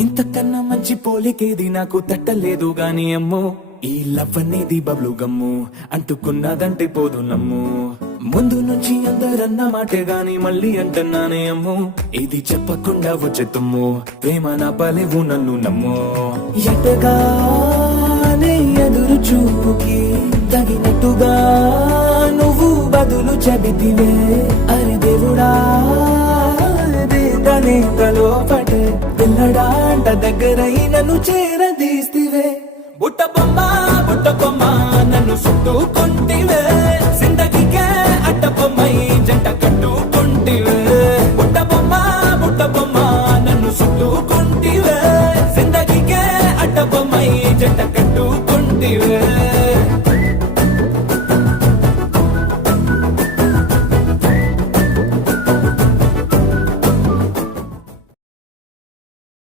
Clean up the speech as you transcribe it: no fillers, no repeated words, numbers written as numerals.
ఇంతకన్నా మంచి పోలికేది నాకు తట్టలేదు గాని అమ్మో ఈ లవ్ అనేది బబ్లు గమ్ము అంటుకున్నదంటే పోదు నమ్ము ముందు నుంచి అందరన్న మాటే గాని మళ్ళీ అంటున్నానే అమ్ము ఇది చెప్పకుండా వచ్చే తుమ్ము ప్రేమ నా పలేవు నన్ను నమ్ము ఎటగానే ఎదురు చూపుకి తగినట్టుగా నువ్వు బదులు చెబితివే అరే దేవుడా దేదనే లోపటే పిల్లడాంట దగ్గరై నన్ను చేరదీస్తివే బుట్ట బొమ్మ నన్ను చుట్టూ